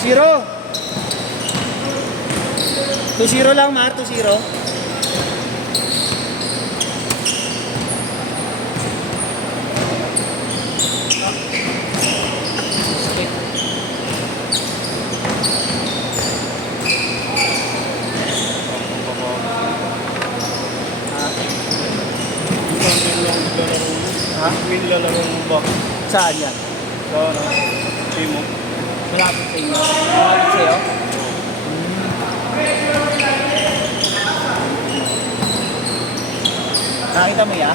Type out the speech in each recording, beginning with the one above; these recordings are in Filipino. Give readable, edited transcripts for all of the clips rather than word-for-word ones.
2-0. 2-0 lang, Mar. 2-0. Ha? May nilalaro mo ba? Saan yan? Sa ano? Team mo? Malapit sa inyo. Malapit sa'yo? Nakita mo ya?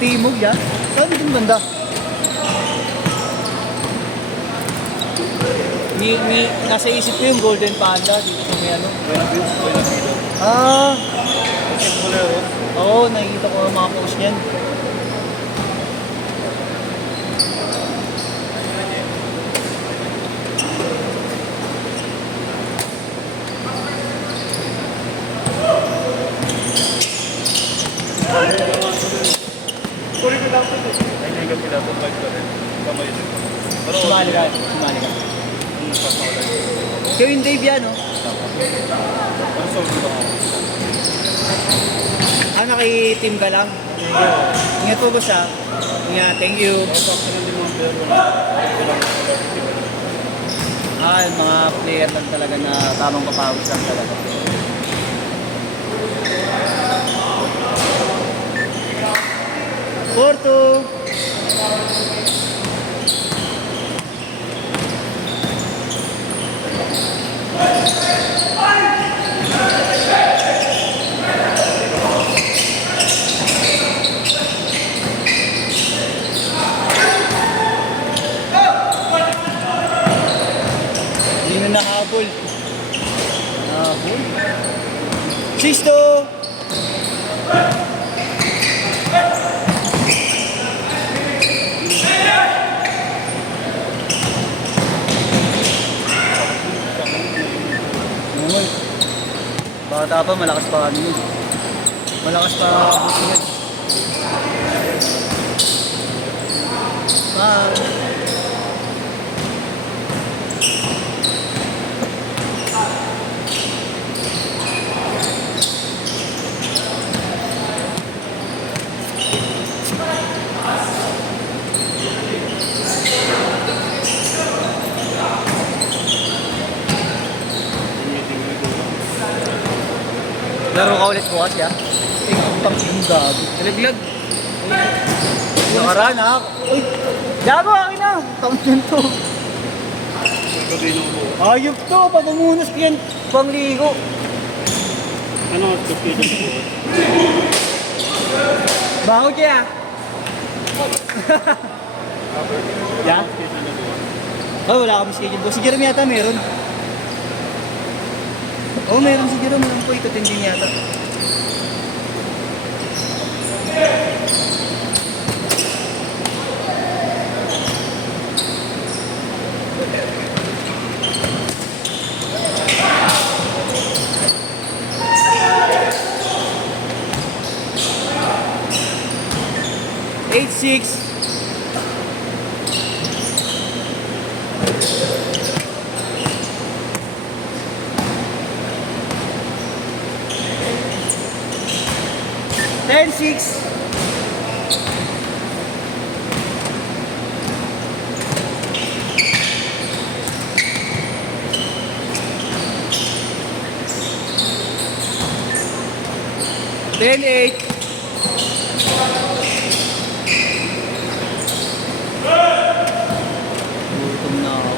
Timog yan? Saan din banda? Nasa isip ko yung Golden Panda dito sa may ano. Buena View. Ah, Kasi Bolero. oo, nakikita ko ang mga post niyan. Sorry ko lang ito. Ay, naging sila ito. Bike ka rin. Kamay din. Pero Sumali ka, sumali ka. Pasaulay. Kevin Dave yan, no? Ang sobrang lang ako. Ah, naki-team ka lang? Ingat po boss ha. Ingat, thank you. Tapos na din mga player ko. Ah, yung mga player lang talaga na tamang papawis lang talaga. Porto! Hindi na nahabol. Nahabol. Sisto! Naman. Bata pa, malakas pa ano yun. Malakas pa buto yun. Laro ka ulit bukas ya? Ay, pang yung gabi. Nalaglag. Nakaraan ha? Uy! Gago, akin na! Taon yan to. Gagawin mo. Ayop to! Pagumunos ko yan. Pangligo. Ano ang skipin mo? Baho kaya? Ya? Oh, wala kami schedule po. Si Jerome yata meron. Oh, meron si Jerome. Alam ko, itutindin yata. Eight, six. Ten, six. Ten, eight. Gutom na ako.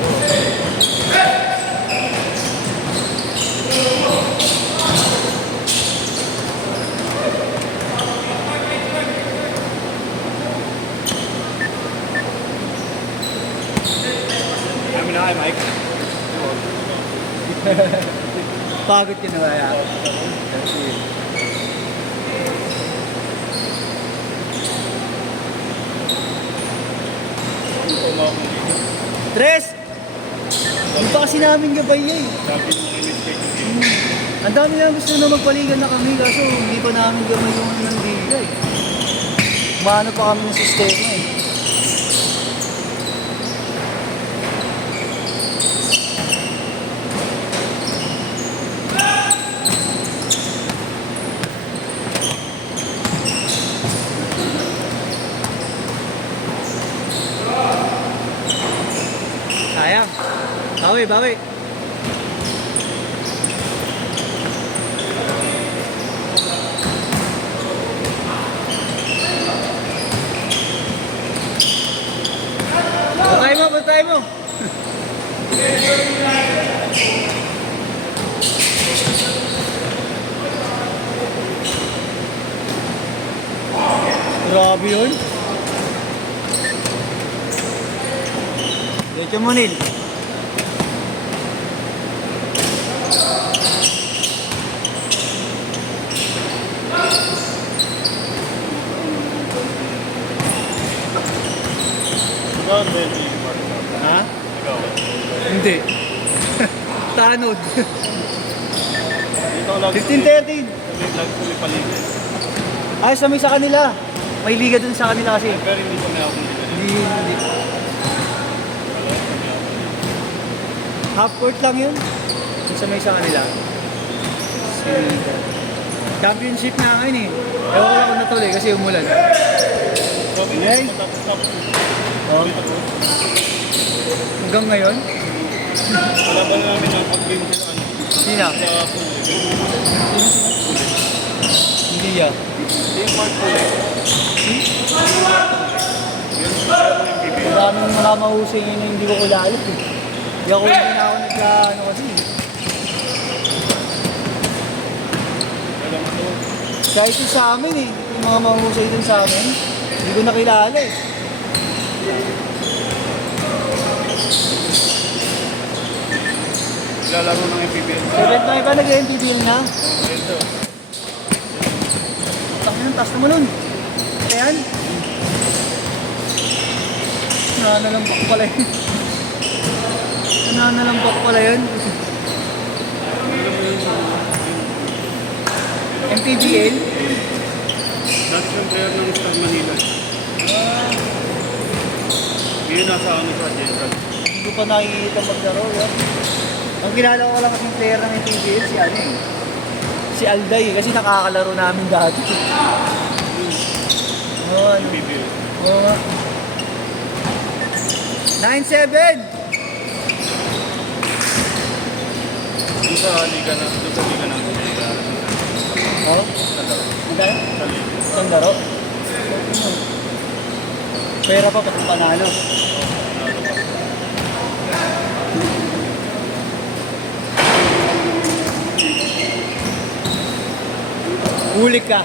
Amin na kay Mike. Pagod ka na ba ya? Tres! Hindi pa kasi namin gabay eh. Sabi mo kay Mr. Ang dami na gusto na magpaligan na kami kaso hindi pa namin gamay yung ng liga eh. Maano pa kami ng sistema eh. Sayang. Bawi, bawi. Patay mo, patay mo. Grabe yun. Diretso mo, Nil. Ikaw, Debbie. Ha? Ikaw. Hindi. Tanod. Dito lang. 15-13. Lagi ko may paligid. Ay, sa kanila. May liga dun sa kanila kasi. Pero hindi ko may ako Hindi. Half court lang yun. Yung sa kanila. Si... Championship na ngayon eh. Ewan ko lang kung natuloy kasi umulan. Yes. Tapos. Oh. Hanggang ngayon? Wala ba namin ang pag-game sila ano? Sina? Sa pool. Hindi ya. Hindi yung Mark pool. Yun yung bibig. Maraming mga mahusay ngayon na hindi ko kilala eh. Hindi na ako nagka-ano kasi. Alam mo to. Kahit yung sa amin eh. Yung mga mahusay dun sa amin. Hindi ko nakilala eh. Lalaro ng MPBL. 7 na iba nag-MPBL na. Ito. Tapos yun, taas naman nun. Ayan. Nananalampak pala yun. Nananalampak pala yun. MPBL? Dati yung player ng Star Manila. Ngayon nasa ano sa General. Hindi ko pa nakikita maglaro. Yun. Ang kilala ko lang kasing player ng MPBL si ano eh. Si Alday kasi nakakalaro namin dati. Oo, ano. MPBL. Oo nga. 9-7! Doon sa liga ng liga. Oh? Magkano? Sa liga. Isang laro? Pera pa pati panalo. Huli ka.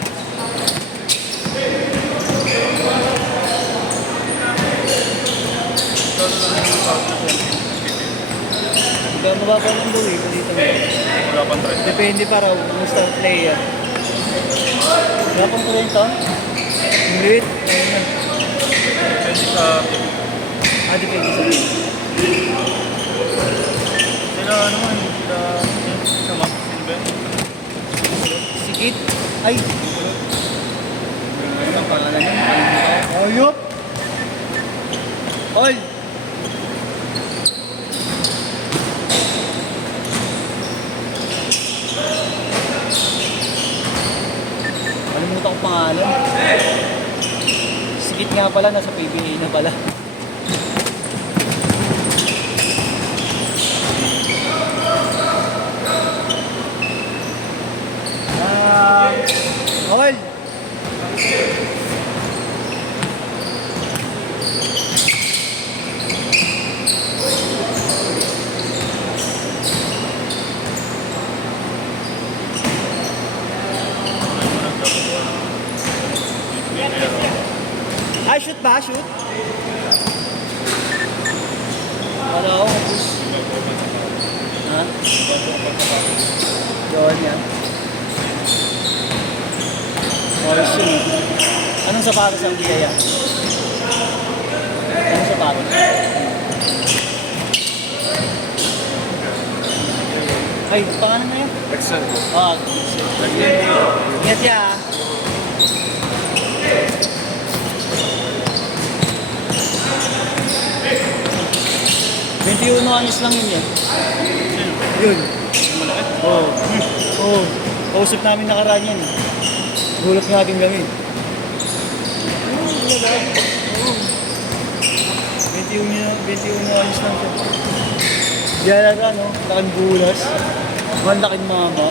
Hindi ako mapapalong daw eh. Dito mo. Wala pang try. Depende pa raw kung star player. Wala pang 30? Ang liit. Ayun na. Depende sa Depende sa team. sila ano man, sa Max Silver. Sikit. Ay! Ano ang pangalan yun? Ayop! Hold! Kalimutan ko pangalan. Sikit nga pala, nasa PBA na pala. Hold! Ay, shoot ba? Shoot? Wala ako. Ha? Yun yan. Oras yun. Anong sapatos ang bigaya? Anong sapatos? Ay, pangalan na yun? Exxon. Ah, ingat ya. 21 anos lang yun yan. Yun. Malaki. Oo. Oo. Kausap namin nakaraan yan. Gulap natin kami. Oo. 21 anos lang siya. Di alaga, no? Laking bulas. Malaking mama.